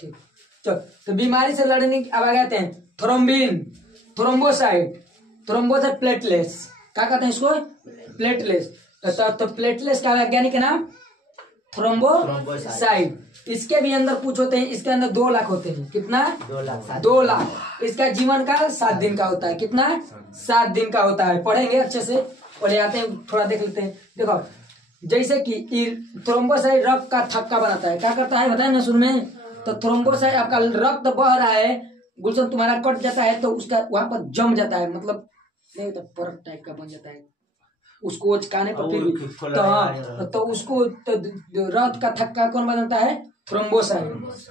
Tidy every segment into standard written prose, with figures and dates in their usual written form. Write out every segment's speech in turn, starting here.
ठीक। तो बीमारी से लड़ने की अब आ जाते हैं थ्रोम्बिन, थ्रोम्बोसाइट, थ्रोम्बोसाइट, प्लेटलेट्स। क्या कहते हैं इसको? प्लेटलेट्स। तो प्लेटलेट्स का वैज्ञानिक नाम थ्रोम्बोसाइट। इसके भी अंदर कुछ होते हैं, इसके अंदर 2 लाख होते हैं। कितना? 2 लाख। इसका जीवन काल 7 दिन का होता है। कितना? 7 दिन का होता है। पढ़ेंगे अच्छे से, पढ़े आते हैं, थोड़ा देख लेते हैं। देखो जैसे कि थ्रोम्बोसाइट रक्त का थक्का बनाता है। क्या करता है बताए ना शुरू में? तो थ्रोम्बोसाइट आपका रक्त बह रहा है, गुलशन तुम्हारा कट जाता है तो उसका वहां पर जम जाता है, मतलब नहीं तो परत टाइप का बन जाता है, उसको चिकाने पर फिर तो उसको तो रक्त का थक्का कौन बनाता है? थ्रोम्बोसाइट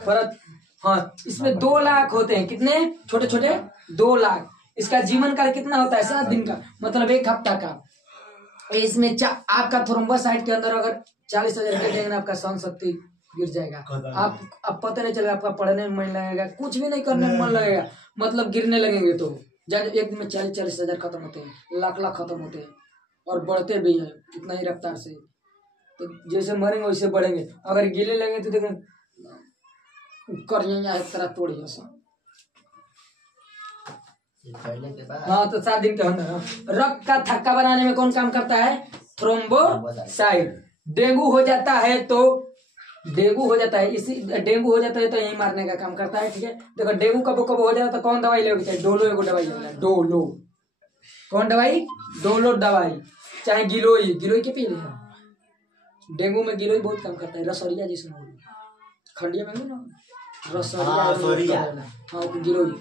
परत। हाँ, इसमें 2 लाख होते हैं। कितने? छोटे छोटे 2 लाख। इसका जीवन काल कितना होता है? 7 दिन का, मतलब 1 हफ्ता का। इसमें आपका थ्रोम्बोसाइट के अंदर अगर 40,000 रुपये देंगे, आपका सहन शक्ति गिर जाएगा। आप पता नहीं चलेगा, आपका पढ़ने में मन लगेगा, कुछ भी नहीं करने में मन लगेगा, मतलब गिरने लगेंगे। तो एक दिन में 40,000 खत्म होते हैं, लाख खत्म होते हैं, और बढ़ते भी हैं इतना ही रफ्तार से। तो जैसे मरेंगे वैसे बढ़ेंगे। अगर गिले लगे तो देखें कर तरह तोड़ी ऐसा। हाँ, तो 7 दिन के अंदर रक्त का थक्का बनाने में कौन काम करता है? थ्रोम्बोसाइट। डेंगू हो जाता है तो डेंगू हो जाता है तो यही मारने का काम करता है। ठीक है, देखो डेंगू कब हो जाता है तो कौन दवाई लेगी चाहिए? डोलो एगो दवाई लेना। डोलो कौन दवाई? डोलो दवाई, चाहे गिलोई के पी लेना। डेंगू में गिलोई बहुत काम करता है। रसोरिया जिसमें खंडिया में ना रसोरिया, हाँ गिलोई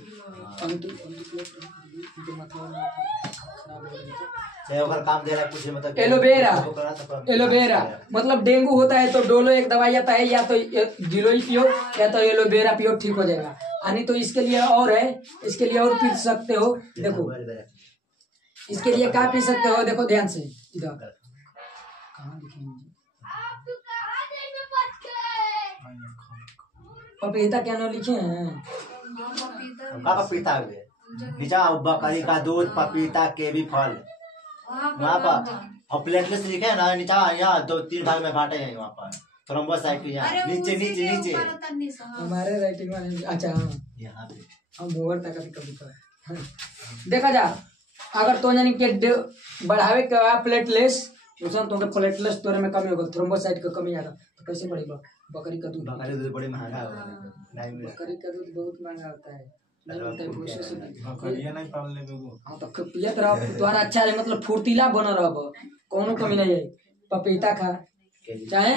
एलोवेरा मतलब डेंगू होता है तो डोलो एक दवाई आता है, या तो गिलोई पियो या तो एलोवेरा पियो, ठीक हो जाएगा। यानी तो इसके लिए और है, इसके लिए और पी सकते हो। देखो इसके लिए क्या पी सकते हो, देखो ध्यान से इधर कहाँ लिखेंगे। पपीता क्या नाम लिखे हैं? पपीता नीचा बकरी का दूध, पपीता, केवी फल, वहाँ पर और प्लेटलेट्स लिखे हैं ना नीचा, यहाँ 2-3 भाग में बांटे हैं। वहाँ पर थ्रोम्बोसाइट यहाँ नीचे हमारे राइटिंग में। अच्छा यहाँ पे हम ओवर तक कभी देखा जा। अगर तो यानी कि बढ़ावे का प्लेटलेट्स तो प्लेटलेट्स तोरे में कमी होगा, थ्रोम्बोसाइट का कमी आएगा, तो कैसे बढ़ेगा? बकरी का दूध बड़ी महंगा होगा। बकरी का दूध बहुत महंगा होता है, नहीं मिलता है भूसे से नहीं पालने में। हाँ तो पियत रहो, तुम्हारा अच्छा है, मतलब फुर्तीला बना रहो, कोनो कमी नहीं है। पपीता खा, चाहे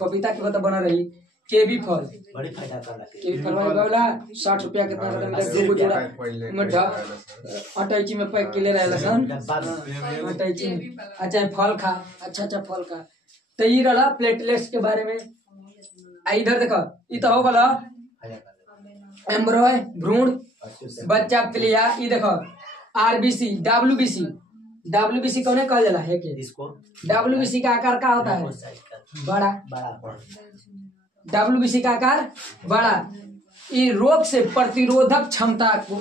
पपीता के बता बना रही। केवी फल बड़ी फायदा करला। केवी फल वाला 60 रुपया कितना रहता है? 2 जोड़ा में अटैची में पैक के ले रहे लसन अटैची में। अच्छा फल खा, अच्छा फल खा। तो ये रहा प्लेटलेट्स के बारे में। इधर देखो, ये तो हो गला एम्ब्रॉय भ्रूण बच्चा प्लिया। ये देखो आरबीसी, डब्ल्यूबीसी कौन कहा जाला है के? डब्ल्यूबीसी का आकार क्या होता है? बड़ा। डब्ल्यूबीसी का आकार बड़ा। ये रोग से प्रतिरोधक क्षमता को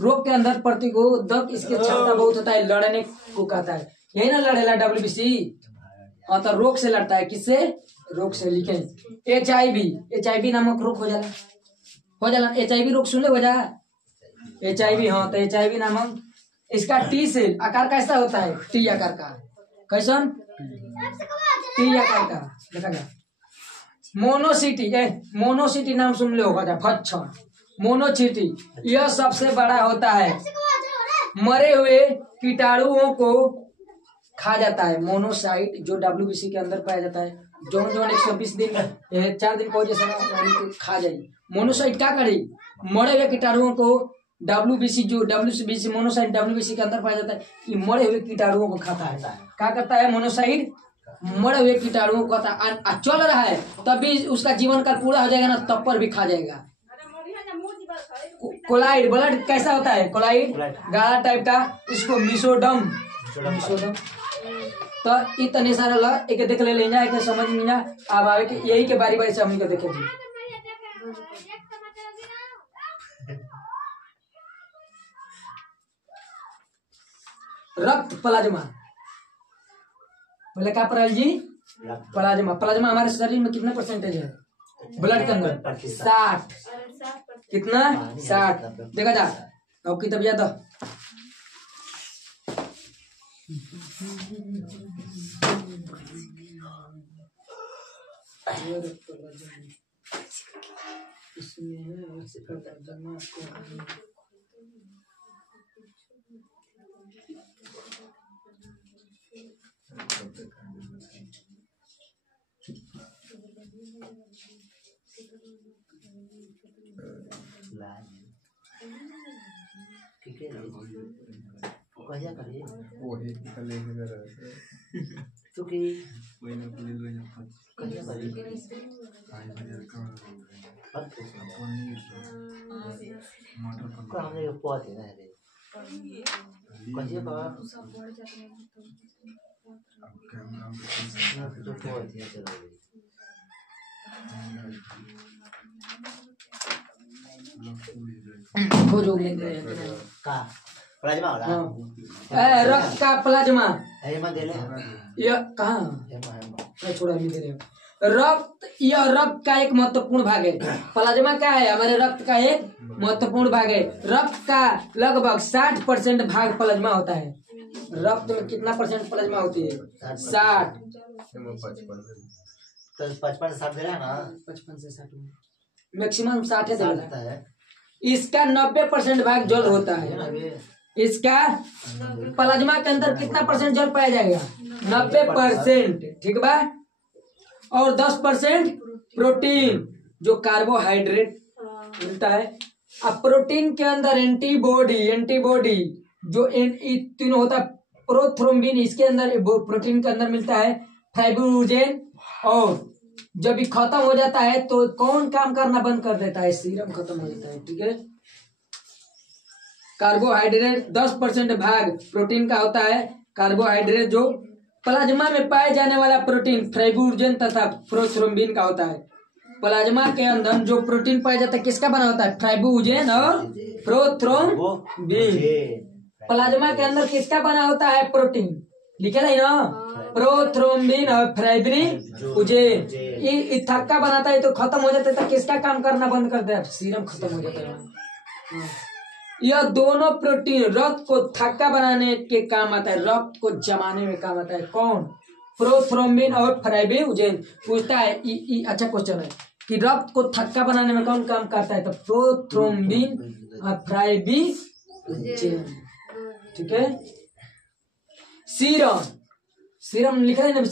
रोग के अंदर प्रतिरोधक इसकी क्षमता बहुत होता है, लड़ने को कहता है। यही ना लड़ेला डब्ल्यूबीसी। हाँ तो रोग से लड़ता है, किससे? रोग से। लिखे HIV नामक रोग हो जाला HIV रोग सुने हो जा HIV। हाँ तो HIV नामक इसका टी सेल आकार कैसा होता है? टी आकार का। कैसन? टी आकार का। देखा जा मोनोसिटी नाम सुन ले होगा जा भक्षण। मोनोसिटी यह सबसे बड़ा होता है, मरे हुए कीटाणुओं को खा जाता है। मोनोसाइट जो डब्ल्यूबीसी के अंदर पाया जाता है, जो 120 दिन 4 दिन को जैसा खा जाए। मोनोसाइट क्या करे? मरे हुए कीटाणुओं को डब्ल्यूबीसी मोनोसाइट डब्ल्यूबीसी के अंदर पाया जाता है, कि मरे हुए कीटाणुओं को खाता है। क्या करता है मोनोसाइट? मरे हुए कीटाणुओं को खाता है। चल रहा है तभी उसका जीवन काल पूरा हो जाएगा ना, तब पर भी खा जाएगा। कोलाइड ब्लड कैसा होता है? कोलाइड गाढ़ा टाइप का, इसको मिसोडम। तो इतने सारा एक देख ले जाए के समझ में ना अब आवे के यही के बारी से हम देखे जी। रक्त प्लाज्मा बोले क्या पढ़ा जी? प्लाज्मा हमारे शरीर में कितना % है? ब्लड के अंदर 60। कितना 60 देखा जा। अब की तबियत इसमें प्लाज्मा हो रहा रक्त का प्लाज्मा ये कहाँ छोड़ा नहीं दे रहे। रक्त यह रक्त का एक महत्वपूर्ण भाग है। प्लाज्मा क्या है? हमारे रक्त का एक महत्वपूर्ण भाग है। रक्त का लगभग 60% भाग प्लाज्मा होता है। रक्त में कितना परसेंट प्लाज्मा होती है? 60। 55 से 60 दे रहा है ना, 55 से 60 मैक्सिमम 60 है। इसका 90% भाग जल होता है। इसका प्लाज्मा के अंदर कितना परसेंट जल पाया जाएगा? 90%। ठीक बा। और 10% प्रोटीन जो कार्बोहाइड्रेट मिलता है। अब प्रोटीन के अंदर एंटीबॉडी जो तीनों होता है। प्रोथ्रोम्बिन इसके अंदर प्रोटीन के अंदर मिलता है। फाइब्रोजेन। और जब ये खत्म हो जाता है तो कौन काम करना बंद कर देता है? सीरम खत्म हो जाता है। ठीक है। कार्बोहाइड्रेट 10% भाग प्रोटीन का होता है। कार्बोहाइड्रेट जो प्लाज्मा में पाए जाने वाला प्रोटीन फाइब्रोजेन तथा प्रोथ्रोम्बिन का होता है। प्लाज्मा के अंदर जो प्रोटीन पाया जाता है किसका बना होता है? फाइब्रोजेन और प्रोथ्रोम्बिन। प्लाज्मा के अंदर किसका बना होता है? प्रोटीन लिखे नहीं ना, प्रोथ्रोम्बिन और फाइब्रोजेन। ये थक्का बनाता है तो खत्म हो जाता है तो किसका काम करना बंद कर दे? सीरम खत्म हो जाता है। यह दोनों प्रोटीन रक्त को थक्का बनाने के काम आता है, रक्त को जमाने में काम आता है। कौन? प्रोथ्रोम्बिन और फाइब्रोजेन। पूछता है अच्छा क्वेश्चन है कि रक्त को थक्का बनाने में कौन काम करता है? तो प्रोथ्रोम्बिन और फाइब्रोजेन। ठीक है। सीरम लिखा है ना।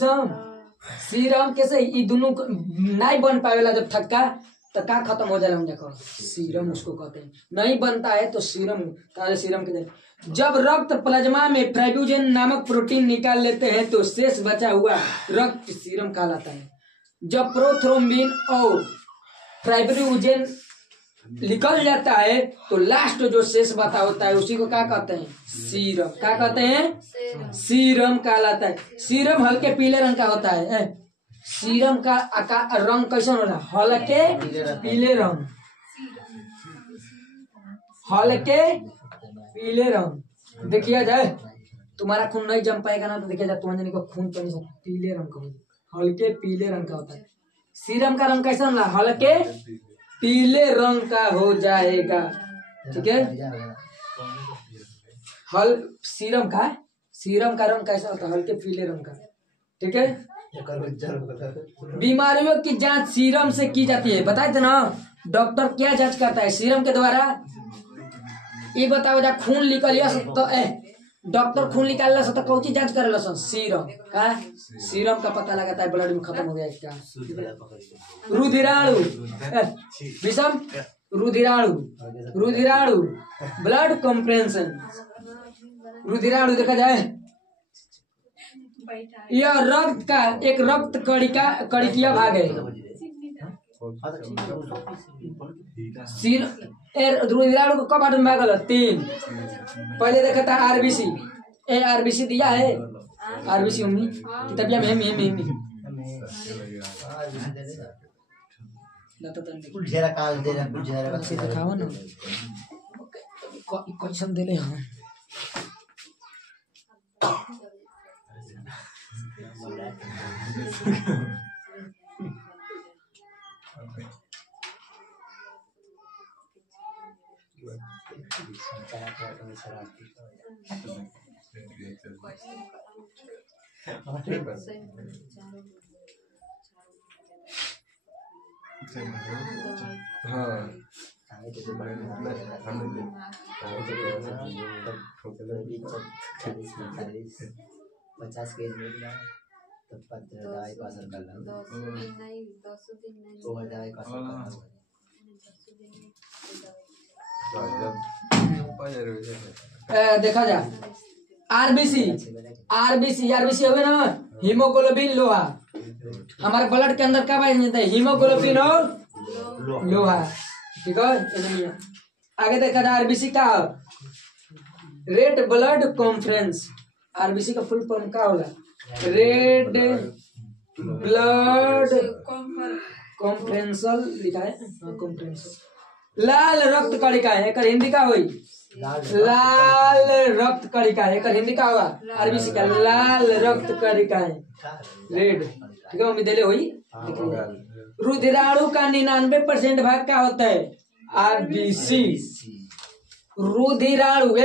सीरम कैसे ये दोनों नहीं बन पावेला जब थक्का तो का खत्म हो जाएगा। देखो सीरम उसको कहते हैं। नहीं बनता है तो सीरम के जब रक्त प्लाज्मा में फाइब्रोजेन नामक प्रोटीन निकाल लेते हैं तो शेष बचा हुआ रक्त सीरम कहलाता है। जब प्रोथ्रोम्बिन और फाइब्रोजेन निकल जाता है तो लास्ट जो शेष बचा होता है उसी को क्या कहते हैं? सीरम। क्या कहते हैं? सीरम कहलाता है। सीरम हल्के पीले रंग का होता है। सीरम का रंग कैसा होना? हल्के पीले रंग। हल्के पीले रंग। देखिए जाए तुम्हारा खून नहीं जम पाएगा ना तो देखिए जाए तुम्हारे को खून तो नहीं पीले रंग का होता, हल्के पीले रंग का होता है। सीरम का रंग कैसा होना? हल्के पीले रंग का हो जाएगा। ठीक है। सीरम का रंग कैसा होता है? हल्के पीले रंग का। ठीक है। बीमारियों की जांच सीरम से की जाती है। बताए थे ना डॉक्टर क्या जांच करता है? सीरम के द्वारा। ये बताओ जा खून निकलिया तो डॉक्टर खून निकालना तो कौन सी जांच करेला? सीरम का। सीरम का पता लगाता है ब्लड में खत्म हो गया क्या। रुधिराणु विषम रुधिराणु ब्लड कंप्रेंशन। रुधिराणु देखा जाए यह रक्त का एक रक्त कणिकीय भाग है। रुधिराणु को कब भाग में भाग? 3। पहले देखा था आरबीसी। आरबीसी दिया है। आरबीसी मम्मी किताबिया में दिखावा ना क्वेश्चन दे ले। पचास के तो पत्र दवाई का असर कर रहा वो दवाई का असर देखा जा आरबीसी आरबीसी आरबीसी हो ना हीमोग्लोबिन लोहा हमारे ब्लड के अंदर क्या पाया जाता है हीमोग्लोबिन और लोहा ठीक है। आगे देखा जाए आरबीसी का रेड ब्लड कॉन्फ्रेंस आरबीसी का फुल फॉर्म क्या होगा रेड ब्लड कॉन्फ्रेंसल लिखा है कॉन्फ्रेंसल लाल रक्त कणिका है कर हिंदी का हुई लाल रक्त कणिका है कर हिंदी का होगा आरबीसी का लाल रक्त कणिका है रेड ठीक है उम्मीद हुई। रुधिराणु का 99% भाग क्या होता है आरबीसी रुधिराणु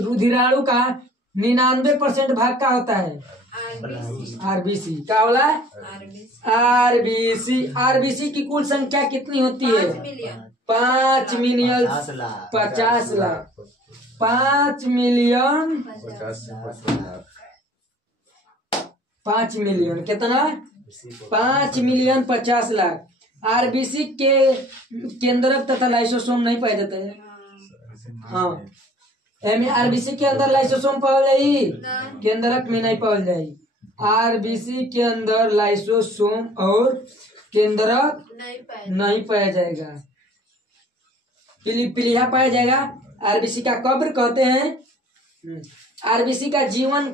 रुधिराणु का 99% भाग का होता है आरबीसी क्या बोला आरबीसी आरबीसी की कुल संख्या कितनी होती है 5 मिलियन 50 लाख 5 मिलियन 5 मिलियन कितना 5 मिलियन 50 लाख आरबीसी के केंद्रक तथा लाइसोसोम नहीं पाए जाते हैं। हाँ आरबीसी के अंदर लाइसोसोम पावल जाई केंद्रक में नहीं पावल जाई आरबीसी के अंदर लाइसोसोम और केंद्रक नहीं पाया जाएगा पिलिया पाया जाएगा। आरबीसी का कब्र कहते हैं आरबीसी का जीवन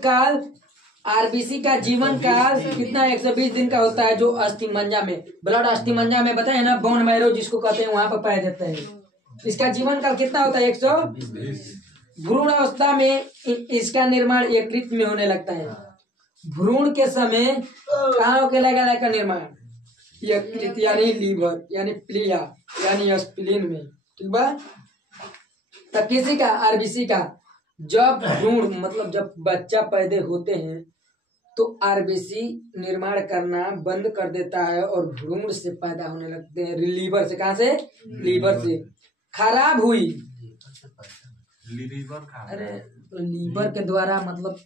काल कितना 120 दिन का होता है जो अस्थिमज्जा में ब्लड अस्थिमज्जा में बताए ना बोन मैरो जिसको कहते हैं वहां पर पाया जाता है। इसका जीवन काल कितना होता है 120 भ्रूण अवस्था में इसका निर्माण यकृत में होने लगता है। भ्रूण के समय कहाँ होके लगा का निर्माण यकृत यानी लीवर यानी प्लिया यानी स्प्लीन में ठीक बा। तब किसी का आरबीसी का जब भ्रूण मतलब जब बच्चा पैदा होते हैं तो आरबीसी निर्माण करना बंद कर देता है और भ्रूण से पैदा होने लगते हैं लीवर से। कहाँ से लीवर से खराब हुई अरे लीवर के द्वारा मतलब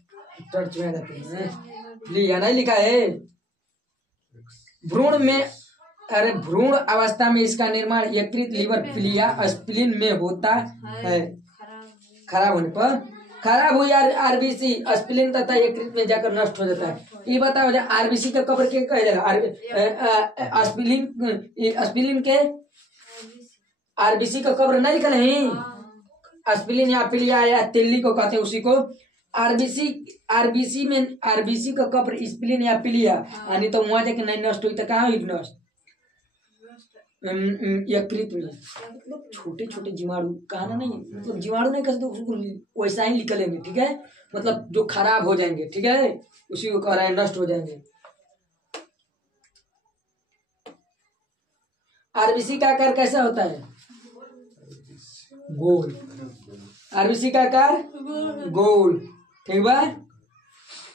टर्च में रहते हैं लिया नहीं लिखा है भ्रूण में अरे भ्रूण अवस्था में इसका निर्माण यकृत लीवर प्लिया स्प्लीन में होता है। खराब होने पर खराब हुई आरबीसी स्प्लीन तथा यकृत में जाकर नष्ट हो जाता है। ये बताओ आरबीसी का कब्र क्या कहेगा स्प्लीन के आरबीसी का कब्र नहीं लिखा नहीं स्प्लीन या प्लिया या तिल्ली को कहते हैं उसी को आरबीसी का कब्र स्प्लीन या प्लिया यानी तो वहां जाके नहीं नष्ट हुई तो कहाँ हुई नष्ट यकृत में। मतलब छोटे छोटे जीवाणु कहना नहीं मतलब जीवाणु नहीं कहते उसको वैसा ही लिख लेंगे ठीक है मतलब जो खराब हो जाएंगे ठीक है उसी को कह रहा है नष्ट हो जाएंगे। आरबीसी का आकार कैसा होता है गोल आरबीसी का आकार गोल ठीक बा।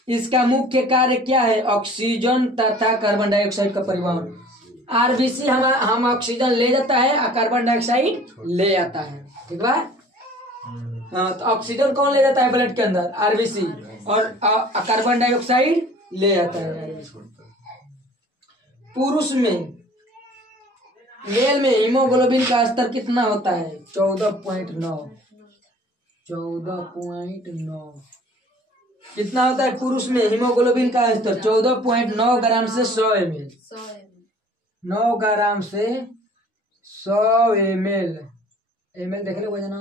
इसका मुख्य कार्य क्या है ऑक्सीजन तथा कार्बन डाइऑक्साइड का परिवहन। आरबीसी हम ऑक्सीजन ले जाता है और कार्बन डाइऑक्साइड ले आता है ठीक बा। तो ऑक्सीजन कौन ले जाता है ब्लड के अंदर आरबीसी और कार्बन डाइऑक्साइड ले जाता है। पुरुष में मेल में हीमोग्लोबिन का स्तर कितना होता है 14.9 कितना होता है पुरुष में हीमोग्लोबिन का स्तर 14.9 ग्राम से 100 ml 9 ग्राम से 100 ml देख ले वजन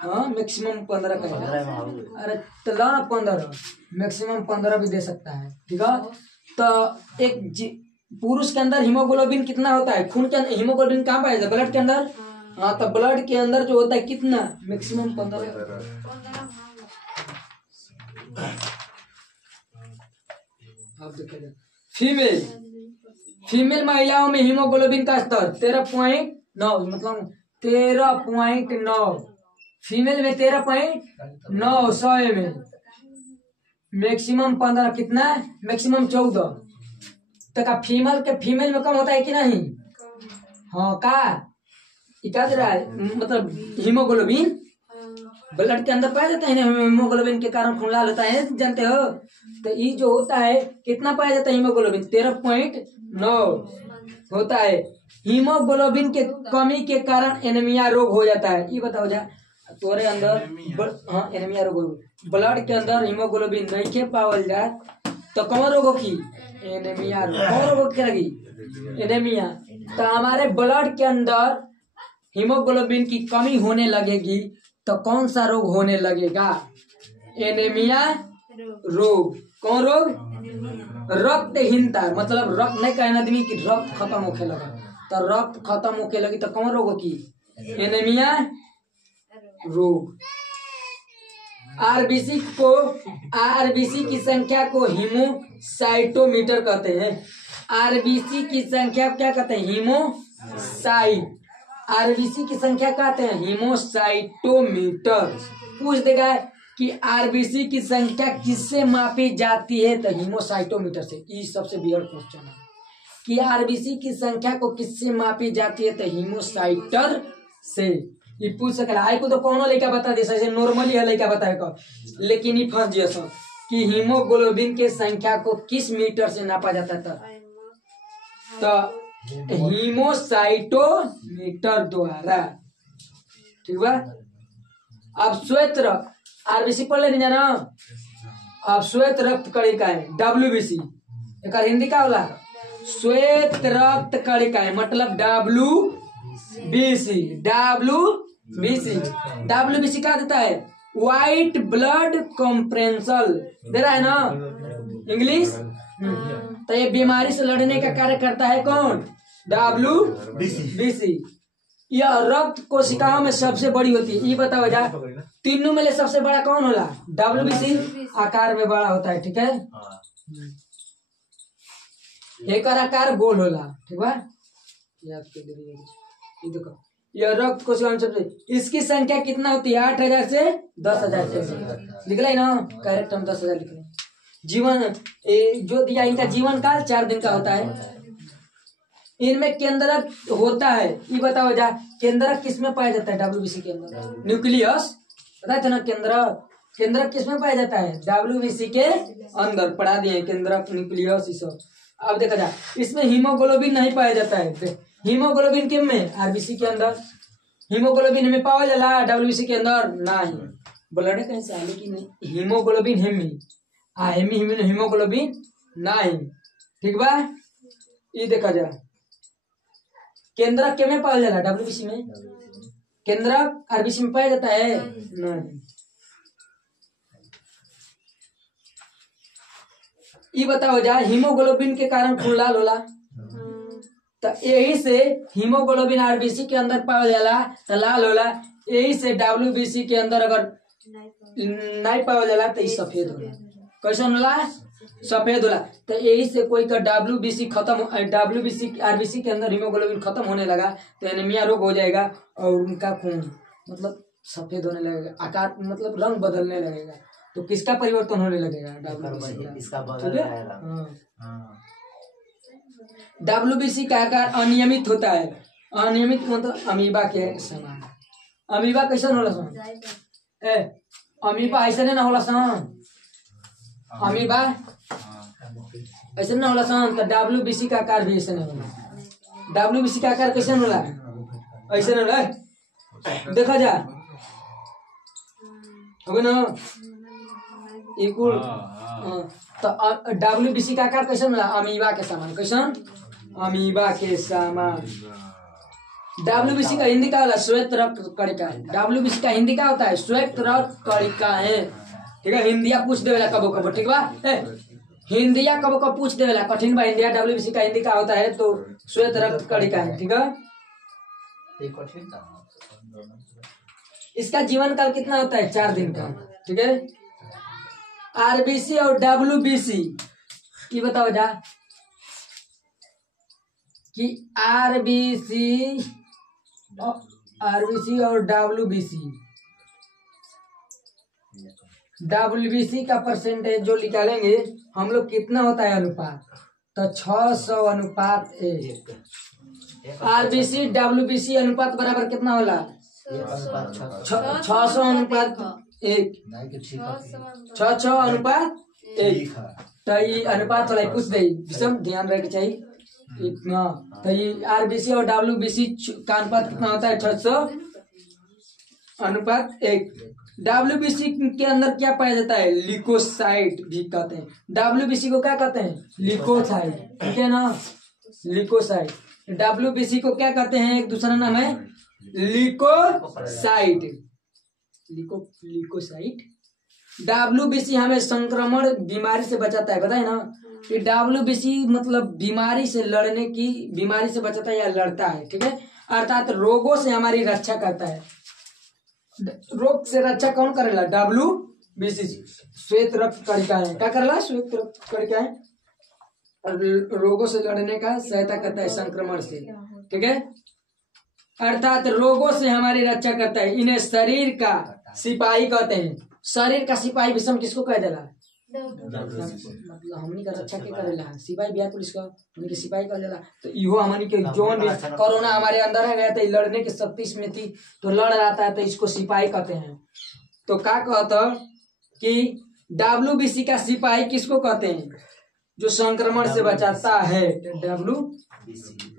हाँ मैक्सिमम 15 का अरे तला 15 मैक्सिमम 15 भी दे सकता है ठीक है। तो एक पुरुष के अंदर हीमोग्लोबिन कितना होता है खून के अंदर हीमोग्लोबिन कहाँ पाया जाता है ब्लड के अंदर। हाँ तो ब्लड के अंदर जो होता है कितना मैक्सिमम 15 आप देखिए फीमेल फीमेल महिलाओं में हीमोग्लोबिन का स्तर 13.9 मतलब 13.9, फीमेल में 13.9 100 ml, मैक्सिमम 15 कितना मैक्सिमम 14 तक। फीमेल में कम होता है कि नहीं? हाँ का क्या दे रहा है मतलब हीमोग्लोबिन ब्लड के अंदर पाया जाता है ना, हीमोग्लोबिन के कारण खून लाल होता है जानते हो। तो ये जो होता है कितना पाया जाता है हीमोग्लोबिन 13.9 होता है। हीमोग्लोबिन के कमी के कारण एनीमिया रोग हो जाता है। ये बताओ जा तोरे अंदर हाँ एनीमिया रोग हो, ब्लड के अंदर हीमोग्लोबिन नहीं के पावल जाए तो कौन रोग होगी? एनीमिया रोग। कौन रोग करेगी? एनीमिया। तो हमारे ब्लड के अंदर हीमोग्लोबिन की कमी होने लगेगी तो कौन सा रोग होने लगेगा? एनीमिया रोग। कौन रोग? रक्तहीनता, मतलब रक्त नहीं कहना आदमी की रक्त खत्म होके लगा, तो रक्त खत्म होके लगी तो कौन रोग होगी? एनीमिया रोग। आरबीसी की संख्या को हीमोसाइटोमीटर कहते हैं। आरबीसी की संख्या क्या कहते हैं? हीमोसाइट। आरबीसी की संख्या कहते हैं हीमोसाइटोमीटर। पूछ देगा कि आरबीसी की संख्या किससे मापी जाती है? तो हीमोसाइटोमीटर से। ये सबसे बिगड़ क्वेश्चन है कि आरबीसी की संख्या को किससे मापी जाती है? तो हीमोसाइटर से। ये पूछ सकला है को तो कौन लड़का बता दे ऐसे नॉर्मली है लड़का बताएगा, लेकिन ये फंस जैसा कि हीमोग्लोबिन के संख्या को किस मीटर से नापा जाता है? तो हीमोसाइटोमीटर द्वारा। ठीक बा। अब श्वेत रक्त आरबीसी पढ़ लेनी जाना। अब श्वेत रक्त कणिका है डब्ल्यूबीसी, एक हिंदी का होला श्वेत रक्त कणिका है मतलब डब्ल्यूबीसी। डब्ल्यूबीसी क्या देता है? व्हाइट ब्लड कॉम्प्रेंसल दे रहा है ना इंग्लिश। तो ये बीमारी से लड़ने का कार्य करता है कौन? डब्ल्यूबीसी। यह रक्त कोशिकाओं में सबसे बड़ी होती है। ये बताओ जा तीनों में सबसे बड़ा कौन होला? डब्ल्यूबीसी आकार में बड़ा होता है। ठीक है, एक आकार गोल होला। ठीक है, ये देखो यह रक्त कोशिकाओं में सबसे, इसकी संख्या कितना होती है? 8,000 से 10,000 निकला है ना करेक्ट। हम 10,000 लिख रहे हैं। जीवन जो दिया इनका जीवन काल 4 दिन का होता है। इनमें केंद्रक होता है। ये बताओ जा केंद्रक किस में पाया जाता है? डब्ल्यूबीसी के अंदर न्यूक्लियस पता था ना। केंद्रक किस में पाया जाता है? डब्ल्यूबीसी के अंदर पढ़ा दिए केंद्रक न्यूक्लियस ये सब। अब देखा जाए इसमें हीमोग्लोबिन नहीं पाया जाता है। हीमोग्लोबिन किम में? आरबीसी के अंदर। हीमोग्लोबिन हमें पाया जाला डब्ल्यूबीसी के अंदर नहीं। ब्लड कैसे है लेकिन हीमोग्लोबिन हीमोग्लोबिन नहीं। ठीक बा। ये देखा जाए केंद्रक के में पाया जाला डब्ल्यूबीसी में। केंद्रक आरबीसी में पाया जाता है नहीं। ये बताओ जा हीमोग्लोबिन के कारण खून लाल होला तो यही से हीमोग्लोबिन आरबीसी के अंदर पाया जाला तो लाल होला। यही से डब्ल्यूबीसी के अंदर अगर नहीं पाया जाला तो ये सफेद होला। कैसन होला? सफेद होला। तो यही से कोई का डब्ल्यूबीसी आरबीसी के अंदर हीमोग्लोबिन खत्म होने लगा तो एनीमिया रोग हो जाएगा और उनका खून मतलब सफेद होने लगेगा, आकार मतलब रंग बदलने लगेगा। तो किसका परिवर्तन होने लगेगा? डब्ल्यूबीसी का आकार अनियमित होता है। अनियमित मतलब अमीबा के समान। अमीबा कैसन होला सन? अमीबा ऐसे ना होला सन। अमीबा ऐसे ना होला सन। तो डब्ल्यूबीसी का आकार भी ऐसे नहीं होला। डब्ल्यूबीसी का आकार कैसे होला? ऐसे ना होला। देखा जा हो ना इकुल। तो डब्ल्यूबीसी का आकार कैसे होला? अमीबा के समान। कैसन? अमीबा के समान। डब्ल्यूबीसी का हिंदी का होला श्वेत रक्त कणिका। डब्ल्यूबीसी का हिंदी का होता है श्वेत रक्त कणिका है। ठीक है, हिंदिया पूछ देवेला कबो कबो। ठीक बा, हिंदिया कबो कबो पूछ देवेला कठिन बा हिंदिया। डब्ल्यूबीसी का हिंदी का होता है तो श्वेत रक्त कणिका है। ठीक है, इसका जीवन काल कितना होता है? 4 दिन का। ठीक है, आरबीसी और डब्ल्यूबीसी ये बताओ जा कि आरबीसी और डब्ल्यूबीसी का परसेंटेज जो निकालेंगे हम लोग कितना होता है अनुपात, तो 600:1। आरबीसी डब्ल्यूबीसी अनुपात बराबर कितना होला, 600:1। 6:1। तो ये अनुपात वाला पूछ दे, विषम ध्यान रखना चाहिए इतना। तो ये आरबीसी और डब्ल्यूबीसी का अनुपात कितना होता है, 600:1। डब्ल्यूबीसी के अंदर क्या पाया जाता है, लिकोसाइट भी कहते हैं। डब्ल्यूबीसी को क्या कहते हैं, लिकोसाइट, ठीक है ना, लिकोसाइट। डब्ल्यूबीसी को क्या कहते हैं, एक दूसरा नाम है लिकोसाइट। लिकोसाइट। डब्ल्यूबीसी हमें संक्रमण बीमारी से बचाता है, बताए ना कि डब्ल्यूबीसी मतलब बीमारी से लड़ने की, बीमारी से बचाता है या लड़ता है, ठीक है, अर्थात रोगों से हमारी रक्षा करता है। रोग से रक्षा कौन करेला, डब्ल्यूबीसी। श्वेत रक्त कणिकाएं क्या करेला, श्वेत रक्त कणिकाएं रोगों से लड़ने का सहायता करता है, संक्रमण से, ठीक है, अर्थात रोगों से हमारी रक्षा करता है। इन्हें शरीर का सिपाही कहते हैं। शरीर का सिपाही विषम किसको कह देला, मतलब हमनी का रक्षा के करेला, सिपाही बिहार पुलिस का हमनी के सिपाही कह देला। तो इहो हमनी के जोन भी कोरोना हमारे अंदर है गया, तो लड़ने की शक्ति इसमें थी, तो लड़ रहा था, तो इसको सिपाही कहते हैं। तो क्या कहता कि डब्ल्यूबीसी का सिपाही किसको कहते हैं, जो संक्रमण से बचाता है, डब्ल्यूबीसी।